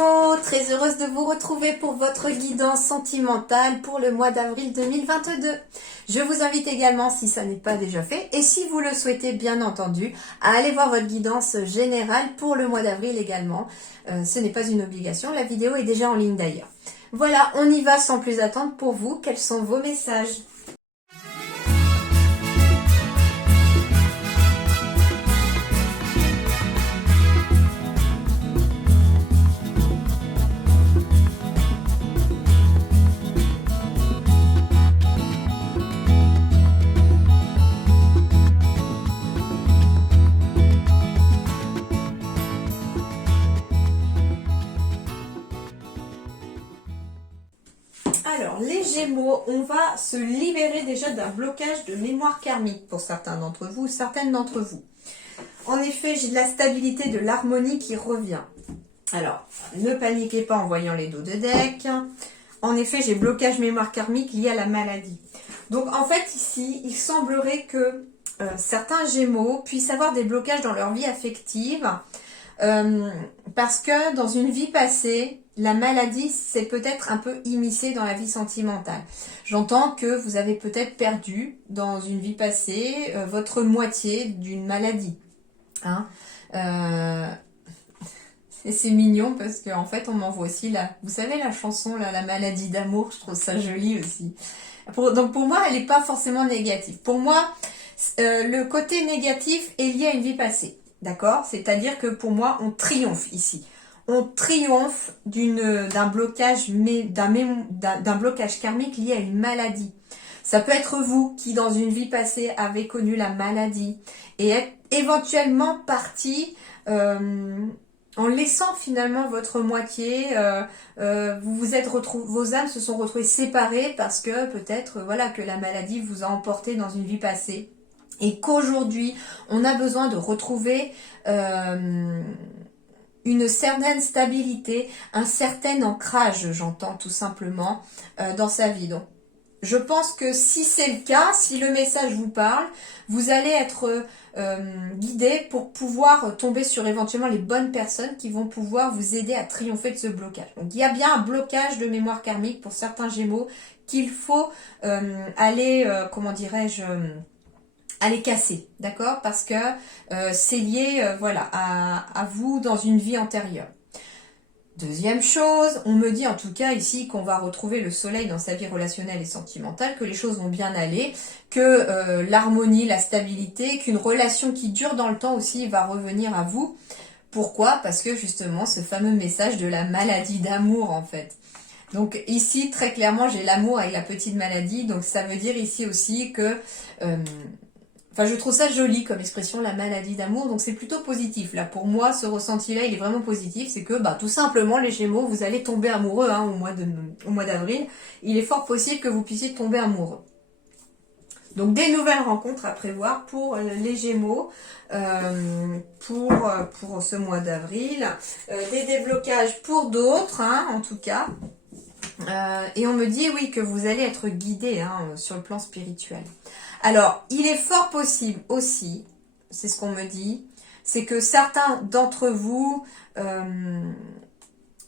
Gémeaux, très heureuse de vous retrouver pour votre guidance sentimentale pour le mois d'avril 2022. Je vous invite également, si ça n'est pas déjà fait, et si vous le souhaitez bien entendu, à aller voir votre guidance générale pour le mois d'avril également. Ce n'est pas une obligation, la vidéo est déjà en ligne d'ailleurs. Voilà, on y va sans plus attendre pour vous. Quels sont vos messages ? Alors, les Gémeaux, on va se libérer déjà d'un blocage de mémoire karmique pour certains d'entre vous, certaines d'entre vous. En effet, j'ai de la stabilité, de l'harmonie qui revient. Alors, ne paniquez pas en voyant les dos de deck. En effet, j'ai blocage mémoire karmique lié à la maladie. Donc, en fait, ici, il semblerait que certains Gémeaux puissent avoir des blocages dans leur vie affective parce que dans une vie passée, la maladie s'est peut-être un peu immiscée dans la vie sentimentale. J'entends que vous avez peut-être perdu dans une vie passée votre moitié d'une maladie. Hein, c'est mignon parce qu'en fait on m'envoie aussi vous savez la chanson là, la maladie d'amour, je trouve ça joli aussi. Donc pour moi elle n'est pas forcément négative. Pour moi le côté négatif est lié à une vie passée. D'accord? C'est-à-dire que pour moi, on triomphe ici. On triomphe d'un blocage karmique lié à une maladie. Ça peut être vous qui, dans une vie passée, avez connu la maladie et êtes éventuellement parti en laissant finalement votre moitié. Vos âmes se sont retrouvées séparées parce que peut-être voilà que la maladie vous a emporté dans une vie passée. Et qu'aujourd'hui, on a besoin de retrouver une certaine stabilité, un certain ancrage, j'entends tout simplement, dans sa vie. Donc, je pense que si c'est le cas, si le message vous parle, vous allez être guidé pour pouvoir tomber sur éventuellement les bonnes personnes qui vont pouvoir vous aider à triompher de ce blocage. Donc, il y a bien un blocage de mémoire karmique pour certains Gémeaux qu'il faut aller, à les casser, d'accord? Parce que c'est lié à vous dans une vie antérieure. Deuxième chose, on me dit en tout cas ici qu'on va retrouver le soleil dans sa vie relationnelle et sentimentale, que les choses vont bien aller, que l'harmonie, la stabilité, qu'une relation qui dure dans le temps aussi va revenir à vous. Pourquoi? Parce que justement ce fameux message de la maladie d'amour en fait. Donc ici très clairement j'ai l'amour avec la petite maladie, donc ça veut dire ici aussi que... je trouve ça joli comme expression, la maladie d'amour, donc c'est plutôt positif. Là, pour moi, ce ressenti-là, il est vraiment positif. C'est que, tout simplement, les Gémeaux, vous allez tomber amoureux au mois d'avril. Il est fort possible que vous puissiez tomber amoureux. Donc, des nouvelles rencontres à prévoir pour les Gémeaux pour ce mois d'avril. Des déblocages pour d'autres, en tout cas. Et on me dit, oui, que vous allez être guidé sur le plan spirituel. Alors, il est fort possible aussi, c'est ce qu'on me dit, c'est que certains d'entre vous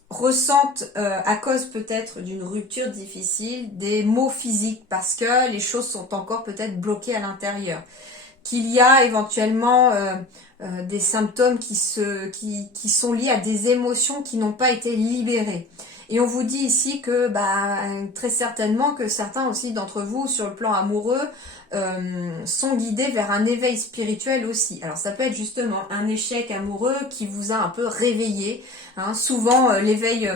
ressentent, à cause peut-être d'une rupture difficile, des maux physiques parce que les choses sont encore peut-être bloquées à l'intérieur. Qu'il y a éventuellement des symptômes qui sont liés à des émotions qui n'ont pas été libérées. Et on vous dit ici que très certainement que certains aussi d'entre vous sur le plan amoureux sont guidés vers un éveil spirituel aussi. Alors ça peut être justement un échec amoureux qui vous a un peu réveillé. Souvent l'éveil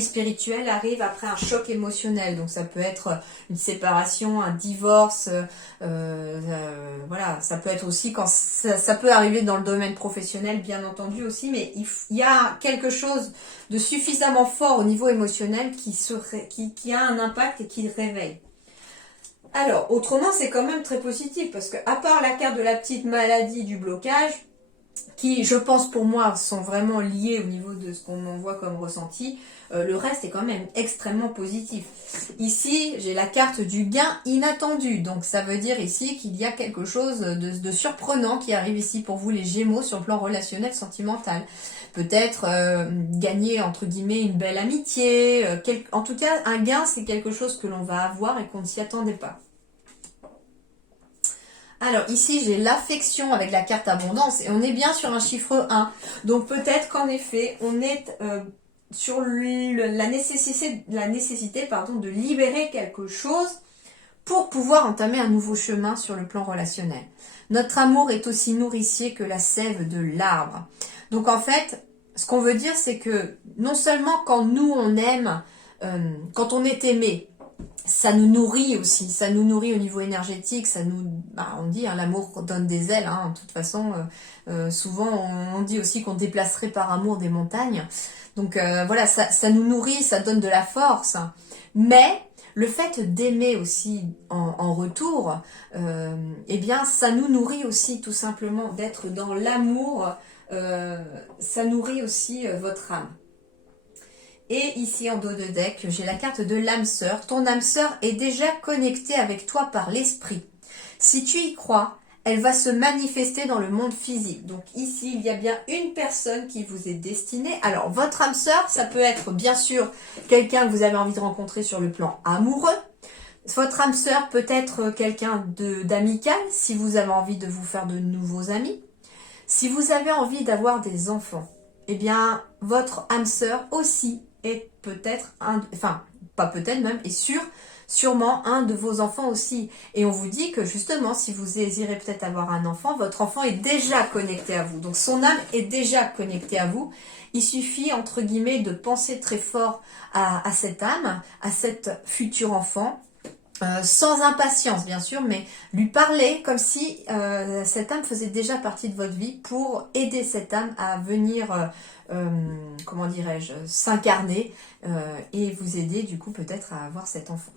spirituel arrive après un choc émotionnel. Donc ça peut être une séparation, un divorce. Ça peut être aussi quand ça peut arriver dans le domaine professionnel bien entendu aussi. Mais il y a quelque chose de suffisamment fort au niveau émotionnel qui a un impact et qui réveille. Alors, autrement, c'est quand même très positif parce que à part la carte de la petite maladie du blocage, qui, je pense pour moi, sont vraiment liés au niveau de ce qu'on en voit comme ressenti, le reste est quand même extrêmement positif. Ici, j'ai la carte du gain inattendu, donc ça veut dire ici qu'il y a quelque chose de surprenant qui arrive ici pour vous les Gémeaux sur le plan relationnel sentimental. Peut-être gagner entre guillemets une belle amitié, en tout cas un gain c'est quelque chose que l'on va avoir et qu'on ne s'y attendait pas. Alors ici j'ai l'affection avec la carte abondance et on est bien sur un chiffre 1. Donc peut-être qu'en effet on est sur la nécessité de libérer quelque chose pour pouvoir entamer un nouveau chemin sur le plan relationnel. Notre amour est aussi nourricier que la sève de l'arbre. Donc en fait, ce qu'on veut dire c'est que non seulement quand nous on aime, quand on est aimé, ça nous nourrit aussi, ça nous nourrit au niveau énergétique, ça nous, on dit, hein, l'amour donne des ailes, hein, de toute façon, souvent on dit aussi qu'on déplacerait par amour des montagnes, donc voilà, ça nous nourrit, ça donne de la force, mais le fait d'aimer aussi en retour, eh bien ça nous nourrit aussi tout simplement, d'être dans l'amour, ça nourrit aussi votre âme. Et ici en dos de deck, j'ai la carte de l'âme sœur. Ton âme sœur est déjà connectée avec toi par l'esprit. Si tu y crois, elle va se manifester dans le monde physique. Donc ici, il y a bien une personne qui vous est destinée. Alors, votre âme sœur, ça peut être bien sûr quelqu'un que vous avez envie de rencontrer sur le plan amoureux. Votre âme sœur peut être quelqu'un d'amical, si vous avez envie de vous faire de nouveaux amis. Si vous avez envie d'avoir des enfants, eh bien, votre âme sœur aussi est peut-être pas peut-être même, est sûrement un de vos enfants aussi. Et on vous dit que justement, si vous désirez peut-être avoir un enfant, votre enfant est déjà connecté à vous. Donc son âme est déjà connectée à vous. Il suffit, entre guillemets, de penser très fort à cette âme, à cet futur enfant. Sans impatience bien sûr, mais lui parler comme si cette âme faisait déjà partie de votre vie pour aider cette âme à venir, comment dirais-je, s'incarner et vous aider du coup peut-être à avoir cet enfant.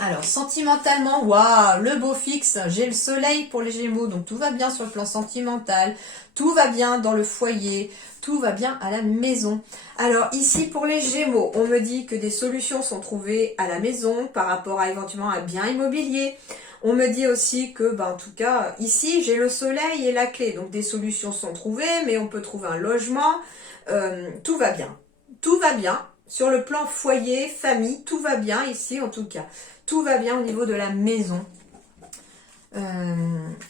Alors, sentimentalement, waouh, le beau fixe, j'ai le soleil pour les Gémeaux, donc tout va bien sur le plan sentimental, tout va bien dans le foyer, tout va bien à la maison. Alors ici pour les Gémeaux, on me dit que des solutions sont trouvées à la maison par rapport à éventuellement un bien immobilier. On me dit aussi que, en tout cas, ici j'ai le soleil et la clé, donc des solutions sont trouvées, mais on peut trouver un logement, tout va bien. Tout va bien. Sur le plan foyer, famille, tout va bien ici en tout cas. Tout va bien au niveau de la maison.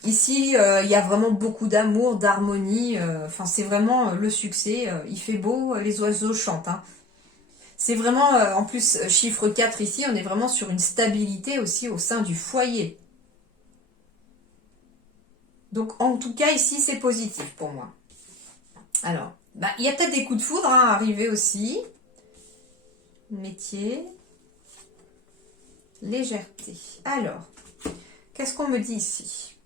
Ici, il y a vraiment beaucoup d'amour, d'harmonie. Enfin, c'est vraiment le succès. Il fait beau, les oiseaux chantent. Hein. C'est vraiment, en plus, chiffre 4 ici, on est vraiment sur une stabilité aussi au sein du foyer. Donc, en tout cas, ici, c'est positif pour moi. Alors, il y a peut-être des coups de foudre à arriver aussi. Métier, légèreté. Alors, qu'est-ce qu'on me dit ici?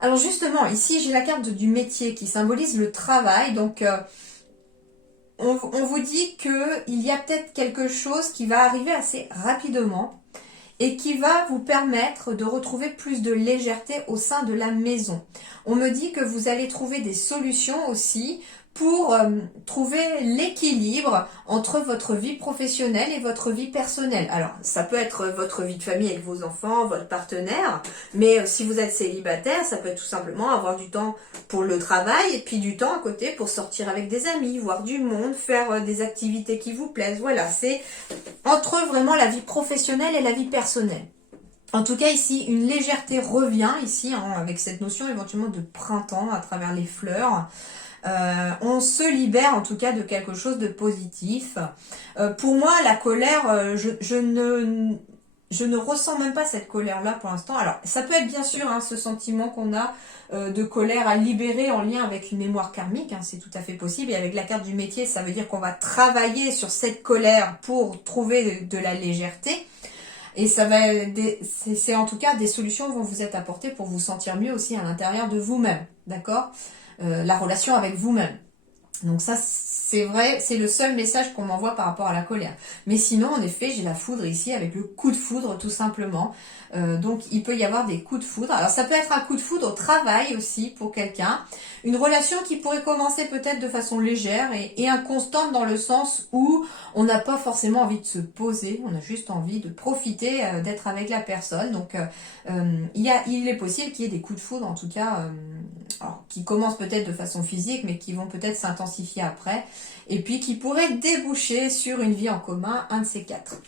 Alors justement, ici j'ai la carte du métier qui symbolise le travail. Donc, on vous dit qu'il y a peut-être quelque chose qui va arriver assez rapidement et qui va vous permettre de retrouver plus de légèreté au sein de la maison. On me dit que vous allez trouver des solutions aussi pour trouver l'équilibre entre votre vie professionnelle et votre vie personnelle. Alors, ça peut être votre vie de famille avec vos enfants, votre partenaire, mais si vous êtes célibataire, ça peut être tout simplement avoir du temps pour le travail et puis du temps à côté pour sortir avec des amis, voir du monde, faire des activités qui vous plaisent. Voilà, c'est entre vraiment la vie professionnelle et la vie personnelle. En tout cas, ici, une légèreté revient ici, hein, avec cette notion éventuellement de printemps à travers les fleurs. On se libère en tout cas de quelque chose de positif. Pour moi, la colère, je ne ressens même pas cette colère-là pour l'instant. Alors, ça peut être bien sûr hein, ce sentiment qu'on a de colère à libérer en lien avec une mémoire karmique, hein, c'est tout à fait possible. Et avec la carte du métier, ça veut dire qu'on va travailler sur cette colère pour trouver de la légèreté. Et ça va, c'est en tout cas des solutions vont vous être apportées pour vous sentir mieux aussi à l'intérieur de vous-même, d'accord ? La relation avec vous-même. Donc ça, C'est vrai, c'est le seul message qu'on m'envoie par rapport à la colère. Mais sinon, en effet, j'ai la foudre ici avec le coup de foudre, tout simplement. Donc, il peut y avoir des coups de foudre. Alors, ça peut être un coup de foudre au travail aussi pour quelqu'un. Une relation qui pourrait commencer peut-être de façon légère et inconstante dans le sens où on n'a pas forcément envie de se poser. On a juste envie de profiter d'être avec la personne. Donc, il est possible qu'il y ait des coups de foudre, en tout cas, alors, qui commencent peut-être de façon physique, mais qui vont peut-être s'intensifier après. Et puis qui pourraient déboucher sur une vie en commun, un de ces quatre.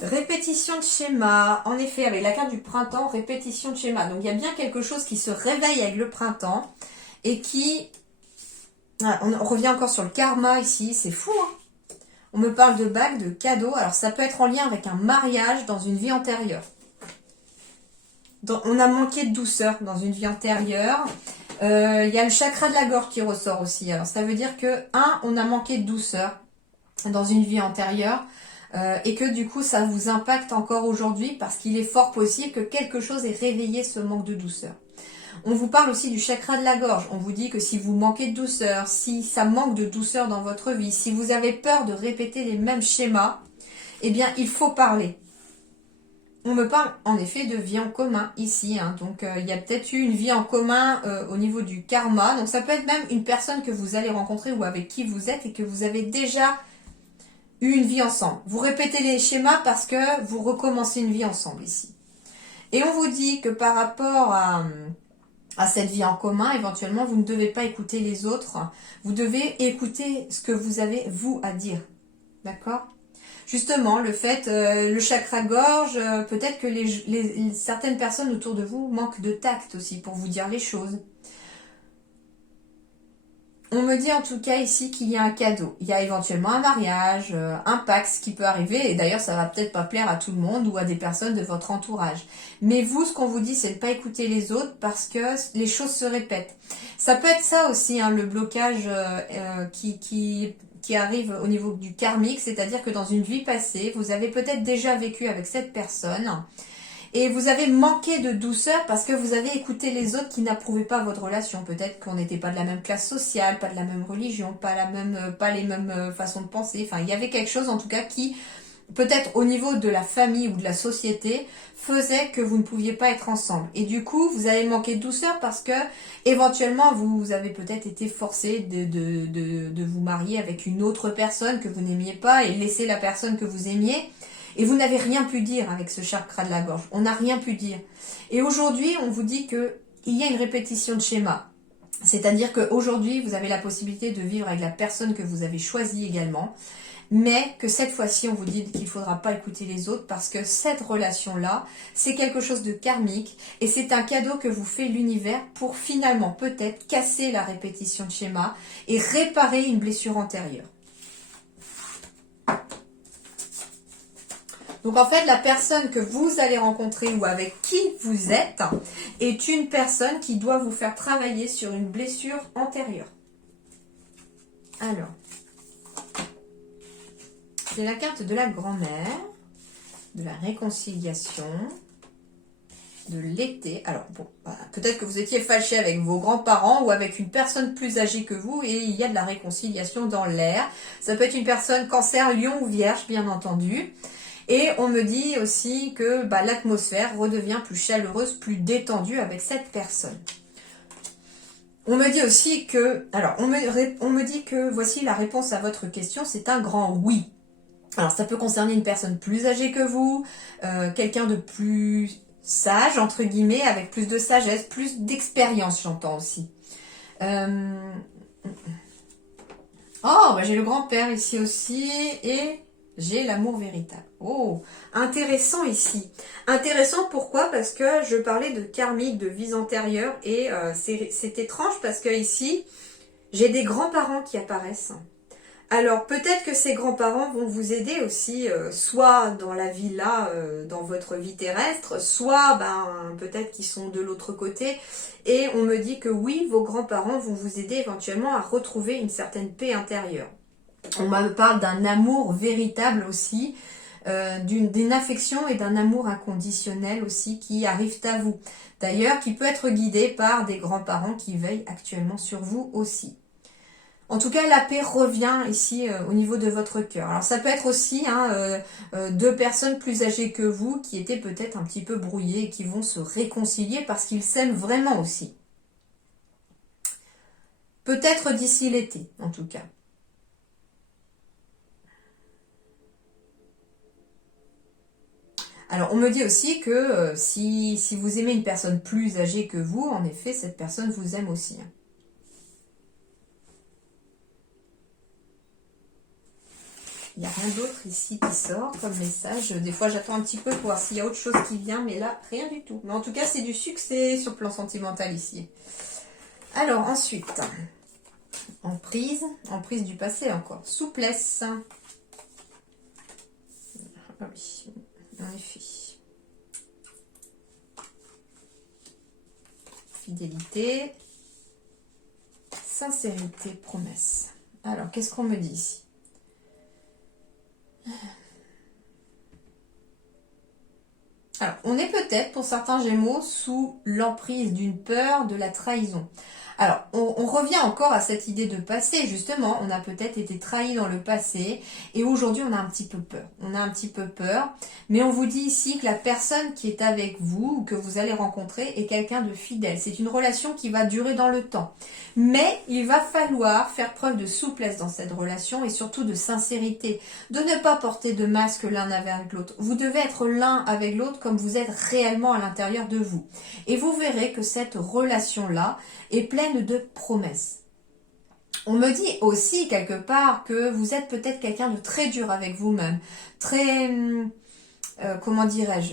Répétition de schéma. En effet, avec la carte du printemps, répétition de schéma. Donc il y a bien quelque chose qui se réveille avec le printemps et qui... Ah, on revient encore sur le karma ici, c'est fou, hein. On me parle de bagues, de cadeaux. Alors ça peut être en lien avec un mariage dans une vie antérieure. On a manqué de douceur dans une vie antérieure. Il y a le chakra de la gorge qui ressort aussi. Alors ça veut dire que, on a manqué de douceur dans une vie antérieure. Et que du coup ça vous impacte encore aujourd'hui parce qu'il est fort possible que quelque chose ait réveillé ce manque de douceur. On vous parle aussi du chakra de la gorge. On vous dit que si vous manquez de douceur, si ça manque de douceur dans votre vie, si vous avez peur de répéter les mêmes schémas, eh bien il faut parler. On me parle en effet de vie en commun ici. Donc il y a peut-être eu une vie en commun au niveau du karma. Donc ça peut être même une personne que vous allez rencontrer ou avec qui vous êtes et que vous avez déjà eu une vie ensemble. Vous répétez les schémas parce que vous recommencez une vie ensemble ici. Et on vous dit que par rapport à cette vie en commun, éventuellement, vous ne devez pas écouter les autres. Vous devez écouter ce que vous avez, vous, à dire. D'accord ? Justement, le fait, le chakra gorge, peut-être que certaines personnes autour de vous manquent de tact aussi pour vous dire les choses. On me dit en tout cas ici qu'il y a un cadeau. Il y a éventuellement un mariage, un Pax qui peut arriver. Et d'ailleurs, ça va peut-être pas plaire à tout le monde ou à des personnes de votre entourage. Mais vous, ce qu'on vous dit, c'est de ne pas écouter les autres parce que les choses se répètent. Ça peut être ça aussi, le blocage qui arrive au niveau du karmique. C'est-à-dire que dans une vie passée, vous avez peut-être déjà vécu avec cette personne. Et vous avez manqué de douceur parce que vous avez écouté les autres qui n'approuvaient pas votre relation. Peut-être qu'on n'était pas de la même classe sociale, pas de la même religion, pas les mêmes façons de penser. Enfin, il y avait quelque chose en tout cas qui, peut-être au niveau de la famille ou de la société, faisait que vous ne pouviez pas être ensemble. Et du coup, vous avez manqué de douceur parce que, éventuellement, vous avez peut-être été forcé de vous marier avec une autre personne que vous n'aimiez pas et laisser la personne que vous aimiez. Et vous n'avez rien pu dire avec ce chakra de la gorge. On n'a rien pu dire. Et aujourd'hui, on vous dit qu'il y a une répétition de schéma. C'est-à-dire qu'aujourd'hui, vous avez la possibilité de vivre avec la personne que vous avez choisie également. Mais que cette fois-ci, on vous dit qu'il ne faudra pas écouter les autres parce que cette relation-là, c'est quelque chose de karmique. Et c'est un cadeau que vous fait l'univers pour finalement peut-être casser la répétition de schéma et réparer une blessure antérieure. Donc en fait, la personne que vous allez rencontrer ou avec qui vous êtes est une personne qui doit vous faire travailler sur une blessure antérieure. Alors, c'est la carte de la grand-mère, de la réconciliation, de l'été. Alors bon, peut-être que vous étiez fâché avec vos grands-parents ou avec une personne plus âgée que vous et il y a de la réconciliation dans l'air. Ça peut être une personne cancer, lion ou vierge, bien entendu. Et on me dit aussi que l'atmosphère redevient plus chaleureuse, plus détendue avec cette personne. On me dit aussi que... Alors, on me dit que voici la réponse à votre question, c'est un grand oui. Alors, ça peut concerner une personne plus âgée que vous, quelqu'un de plus sage, entre guillemets, avec plus de sagesse, plus d'expérience, j'entends aussi. J'ai le grand-père ici aussi, et... j'ai l'amour véritable. Oh, intéressant ici. Intéressant pourquoi? Parce que je parlais de karmique, de vies antérieures et c'est étrange parce que ici, j'ai des grands-parents qui apparaissent. Alors peut-être que ces grands-parents vont vous aider aussi, soit dans la vie là, dans votre vie terrestre, soit peut-être qu'ils sont de l'autre côté. Et on me dit que oui, vos grands-parents vont vous aider éventuellement à retrouver une certaine paix intérieure. On me parle d'un amour véritable aussi. d'une affection et d'un amour inconditionnel aussi qui arrivent à vous. D'ailleurs, qui peut être guidé par des grands-parents qui veillent actuellement sur vous aussi. En tout cas, la paix revient ici au niveau de votre cœur. Alors ça peut être aussi deux personnes plus âgées que vous qui étaient peut-être un petit peu brouillées et qui vont se réconcilier parce qu'ils s'aiment vraiment aussi. Peut-être d'ici l'été, en tout cas. Alors, on me dit aussi que si vous aimez une personne plus âgée que vous, en effet, cette personne vous aime aussi. Il n'y a rien d'autre ici qui sort comme message. Des fois, j'attends un petit peu pour voir s'il y a autre chose qui vient, mais là, rien du tout. Mais en tout cas, c'est du succès sur le plan sentimental ici. Alors, ensuite, emprise du passé encore. Souplesse. Ah oui, en effet. Fidélité, sincérité, promesse. Alors, qu'est-ce qu'on me dit ici? Alors, on est peut-être, pour certains Gémeaux, sous l'emprise d'une peur de la trahison. Alors, on revient encore à cette idée de passé, justement, on a peut-être été trahi dans le passé, et aujourd'hui on a un petit peu peur. On a un petit peu peur, mais on vous dit ici que la personne qui est avec vous, ou que vous allez rencontrer, est quelqu'un de fidèle. C'est une relation qui va durer dans le temps. Mais il va falloir faire preuve de souplesse dans cette relation, et surtout de sincérité, de ne pas porter de masque l'un avec l'autre. Vous devez être l'un avec l'autre comme vous êtes réellement à l'intérieur de vous. Et vous verrez que cette relation-là est pleine de promesses. On me dit aussi quelque part que vous êtes peut-être quelqu'un de très dur avec vous-même, très, comment dirais-je,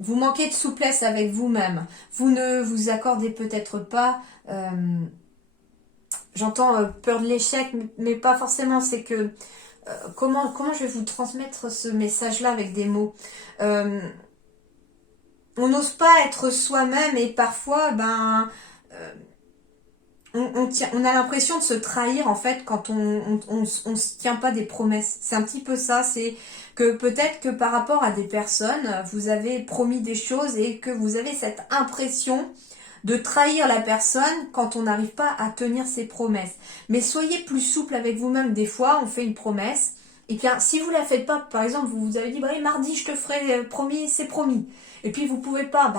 vous manquez de souplesse avec vous-même, vous ne vous accordez peut-être pas, j'entends peur de l'échec, mais pas forcément, c'est que, comment je vais vous transmettre ce message-là avec des mots on n'ose pas être soi-même et parfois, on a l'impression de se trahir en fait quand on se tient pas des promesses. C'est un petit peu ça, c'est que peut-être que par rapport à des personnes, vous avez promis des choses et que vous avez cette impression de trahir la personne quand on n'arrive pas à tenir ses promesses. Mais soyez plus souple avec vous-même. Des fois, on fait une promesse et bien si vous la faites pas, par exemple, vous vous avez dit, bah, mardi je te ferai, promis, c'est promis. Et puis vous pouvez pas,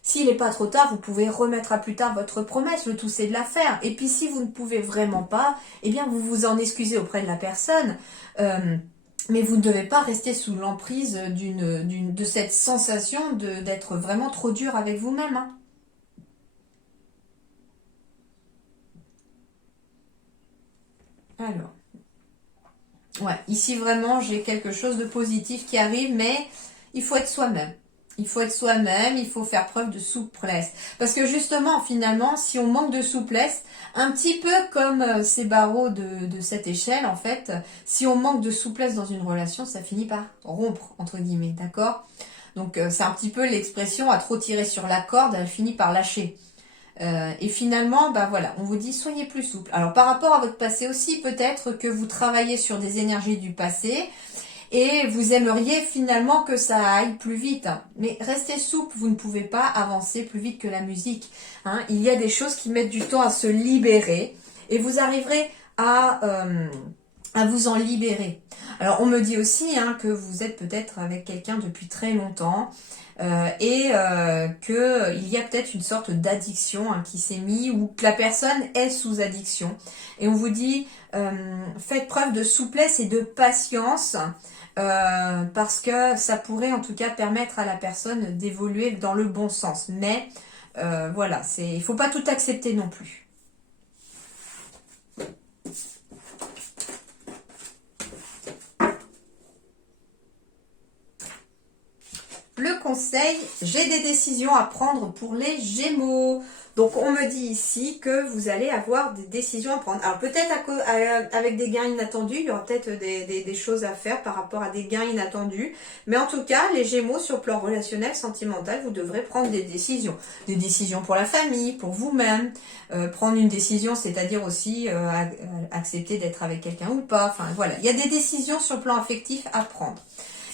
s'il n'est pas trop tard, vous pouvez remettre à plus tard votre promesse, le tout c'est de la faire. Et puis si vous ne pouvez vraiment pas, eh bien vous vous en excusez auprès de la personne. Mais vous ne devez pas rester sous l'emprise de cette sensation d'être vraiment trop dur avec vous-même. Hein. Alors, ouais, ici vraiment j'ai quelque chose de positif qui arrive, mais il faut être soi-même. Il faut être soi-même, il faut faire preuve de souplesse. Parce que justement, finalement, si on manque de souplesse, un petit peu comme ces barreaux de cette échelle, en fait, si on manque de souplesse dans une relation, ça finit par rompre, entre guillemets, d'accord? Donc c'est un petit peu l'expression à trop tirer sur la corde, elle finit par lâcher. Et finalement, voilà, on vous dit soyez plus souple. Alors par rapport à votre passé aussi, peut-être que vous travaillez sur des énergies du passé, et vous aimeriez finalement que ça aille plus vite. Mais restez souple, vous ne pouvez pas avancer plus vite que la musique. Hein. Il y a des choses qui mettent du temps à se libérer et vous arriverez à vous en libérer. Alors on me dit aussi que vous êtes peut-être avec quelqu'un depuis très longtemps et qu'il y a peut-être une sorte d'addiction qui s'est mise ou que la personne est sous addiction. Et on vous dit faites preuve de souplesse et de patience parce que ça pourrait en tout cas permettre à la personne d'évoluer dans le bon sens. Mais voilà, il ne faut pas tout accepter non plus. Le conseil, j'ai des décisions à prendre pour les Gémeaux. Donc on me dit ici que vous allez avoir des décisions à prendre. Alors peut-être avec des gains inattendus, il y aura peut-être des choses à faire par rapport à des gains inattendus. Mais en tout cas, les Gémeaux sur le plan relationnel, sentimental, vous devrez prendre des décisions. Des décisions pour la famille, pour vous-même. Prendre une décision, c'est-à-dire aussi accepter d'être avec quelqu'un ou pas. Enfin voilà, il y a des décisions sur le plan affectif à prendre.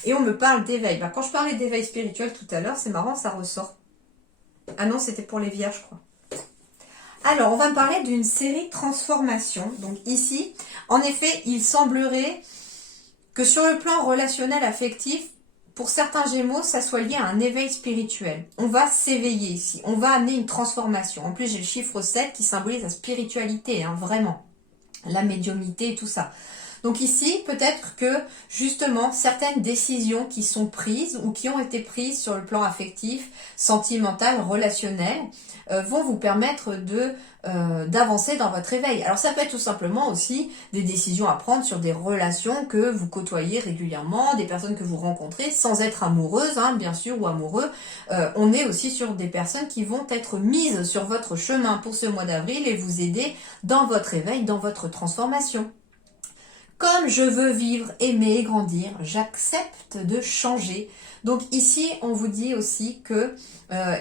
Et on me parle d'éveil. Ben, quand je parlais d'éveil spirituel tout à l'heure, c'est marrant, ça ressort. Ah non, c'était pour les vierges, je crois. Alors, on va me parler d'une série transformation. Donc ici, en effet, il semblerait que sur le plan relationnel affectif, pour certains Gémeaux, ça soit lié à un éveil spirituel. On va s'éveiller ici. On va amener une transformation. En plus, j'ai le chiffre 7 qui symbolise la spiritualité, hein, vraiment. La médiumnité et tout ça. Donc ici, peut-être que justement, certaines décisions qui sont prises ou qui ont été prises sur le plan affectif, sentimental, relationnel, vont vous permettre d'avancer dans votre éveil. Alors ça peut être tout simplement aussi des décisions à prendre sur des relations que vous côtoyez régulièrement, des personnes que vous rencontrez sans être amoureuse, hein, bien sûr, ou amoureux. On est aussi sur des personnes qui vont être mises sur votre chemin pour ce mois d'avril et vous aider dans votre éveil, dans votre transformation. Comme je veux vivre, aimer et grandir, j'accepte de changer. Donc ici, on vous dit aussi que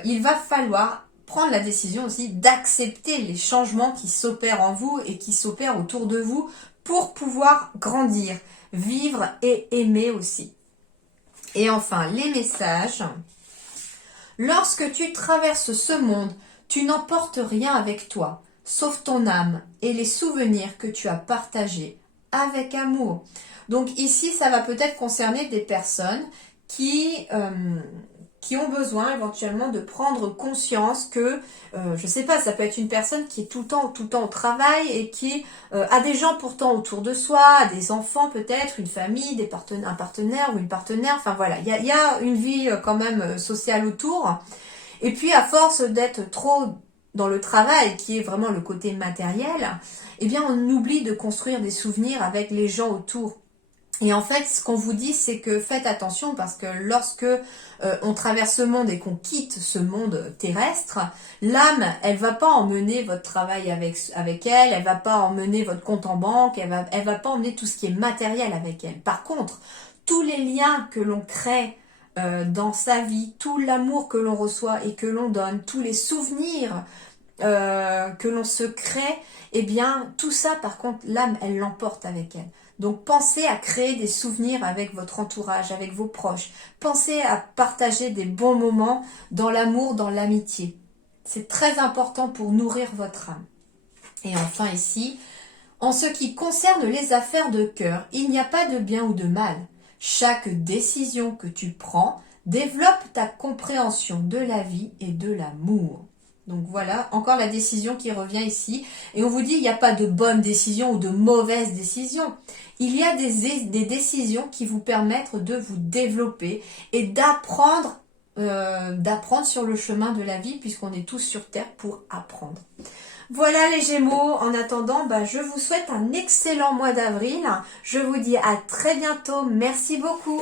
il va falloir prendre la décision aussi d'accepter les changements qui s'opèrent en vous et qui s'opèrent autour de vous pour pouvoir grandir, vivre et aimer aussi. Et enfin, les messages. Lorsque tu traverses ce monde, tu n'emportes rien avec toi, sauf ton âme et les souvenirs que tu as partagés avec amour. Donc ici, ça va peut-être concerner des personnes qui ont besoin éventuellement de prendre conscience que, je sais pas, ça peut être une personne qui est tout le temps au travail et qui a des gens pourtant autour de soi, des enfants peut-être, une famille, un partenaire ou une partenaire, enfin voilà, il y a une vie quand même sociale autour. Et puis à force d'être trop dans le travail, qui est vraiment le côté matériel, eh bien on oublie de construire des souvenirs avec les gens autour. Et en fait, ce qu'on vous dit, c'est que faites attention parce que lorsque on traverse ce monde et qu'on quitte ce monde terrestre, l'âme, elle va pas emmener votre travail avec elle va pas emmener votre compte en banque, elle va pas emmener tout ce qui est matériel avec elle. Par contre, tous les liens que l'on crée dans sa vie, tout l'amour que l'on reçoit et que l'on donne, tous les souvenirs que l'on se crée, eh bien, tout ça, par contre, l'âme, elle l'emporte avec elle. Donc, pensez à créer des souvenirs avec votre entourage, avec vos proches. Pensez à partager des bons moments dans l'amour, dans l'amitié. C'est très important pour nourrir votre âme. Et enfin, ici, en ce qui concerne les affaires de cœur, il n'y a pas de bien ou de mal. Chaque décision que tu prends développe ta compréhension de la vie et de l'amour. Donc voilà, encore la décision qui revient ici. Et on vous dit, il n'y a pas de bonne décision ou de mauvaise décision. Il y a des décisions qui vous permettent de vous développer et d'apprendre sur le chemin de la vie, puisqu'on est tous sur Terre pour apprendre. Voilà les Gémeaux, en attendant, je vous souhaite un excellent mois d'avril. Je vous dis à très bientôt, merci beaucoup.